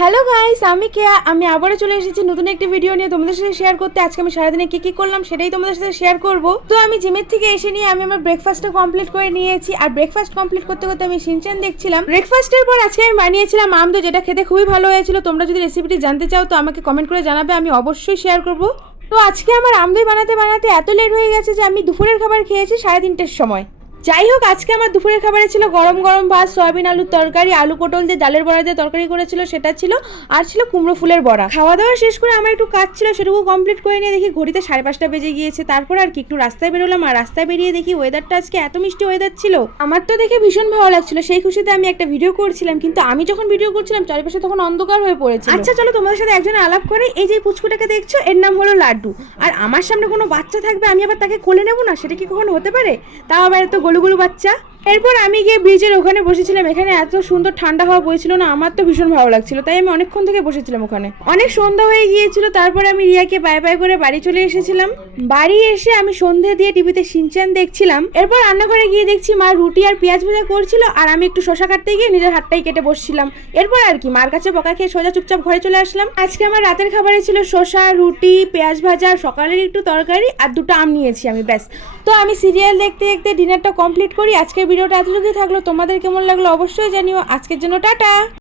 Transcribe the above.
Hello guys, আমি কেয়া। আমি আবারও চলে এসেছি নতুন একটি ভিডিও নিয়ে তোমাদের সাথে শেয়ার করতে। আজকে আমি সারাদিনে কি করলাম সেটাই তোমাদের সাথে শেয়ার করব। তো আমি জিমের থেকে এসে নিয়ে আমি আমার ব্রেকফাস্টটা কমপ্লিট করে নিয়েছি। আর ব্রেকফাস্ট কমপ্লিট করতে করতে আমি শিনচ্যান দেখছিলাম। ব্রেকফাস্টের পর আজকে আমি বানিয়েছিলাম আমদো, যেটা খেতে খুবই ভালো হয়েছিল। তোমরা যদি রেসিপিটি জানতে চাও তো আমাকে কমেন্ট করে জানাবে, আমি অবশ্যই শেয়ার করব। তো আজকে আমার আমদই বানাতে বানাতে এত লেট হয়ে গেছে যে আমি দুপুরের খাবার খেয়েছি 3:30টার সময়। যাই হোক, আজকে আমার দুপুরের খাবারে ছিল গরম গরম ভাত, সয়াবিন আলুর তরকারি, আলু পটল দিয়ে ডালের বড়া দিয়ে তরকারি করেছিল সেটা ছিল, আর ছিল কুমড়ো ফুলের বড়া। খাওয়া দাওয়া শেষ করে আমার একটু কাজ ছিল, সেটুকু কমপ্লিট করে নিয়ে দেখি ঘড়িতে 5:30 বেজে গিয়েছে। তারপর আর কি একটু রাস্তায় বেরোলাম, আর রাস্তায় বেরিয়ে দেখি ওয়েদারটা আজকে এত মিষ্টি ওয়েদার ছিল, আমার তো দেখে ভীষণ ভালো লাগছিল। সেই খুশিতে আমি একটা ভিডিও করছিলাম, কিন্তু আমি যখন ভিডিও করছিলাম চারিপাশে তখন অন্ধকার হয়ে পড়েছে। আচ্ছা চলো তোমাদের সাথে একজন আলাপ করে। এই যে পুচকুটাকে দেখছো, এর নাম হলো লাড্ডু। আর আমার সামনে কোনো বাচ্চা থাকবে, আমি আবার তাকে কোলে নেবো না, সেটা কি কখনো হতে পারে? তাও আবার এত গলুগুলু বাচ্চা। এরপর আমি গিয়ে ব্রিজের ওখানে বসেছিলাম। এখানে এত সুন্দর ঠান্ডা হাওয়া বইছিল না, আমার তো ভীষণ ভালো লাগছিল, তাই আমি অনেকক্ষণ থেকে বসেছিলাম ওখানে। অনেক সন্ধ্যা হয়ে গিয়েছিল, তারপরে আমি রিয়াকে বাই বাই করে বাড়ি চলে এসেছিলাম। বাড়ি এসে আমি সন্ধে দিয়ে টিভিতে শিনচ্যান দেখছিলাম। এরপর রান্নাঘরে গিয়ে দেখছি মা রুটি আর পেঁয়াজ ভাজা করছিল, আর আমি একটু শশা কাটতে গিয়ে নিজের হাতটাই কেটে বসছিলাম। এরপর আর কি মার কাছে বকা খেয়ে সোজা চুপচাপ ঘরে চলে আসলাম। আজকে আমার রাতের খাবারে ছিল শশা, রুটি, পেঁয়াজ ভাজা, সকালের একটু তরকারি আর 2টা আম নিয়েছি আমি, ব্যাস। তো আমি সিরিয়াল দেখতে দেখতে ডিনারটা কমপ্লিট করি। আজকের ভিডিওটা এতটুকুই থাকলো। তোমাদের কেমন লাগলো অবশ্যই জানিও। আজকের জন্য টাটা।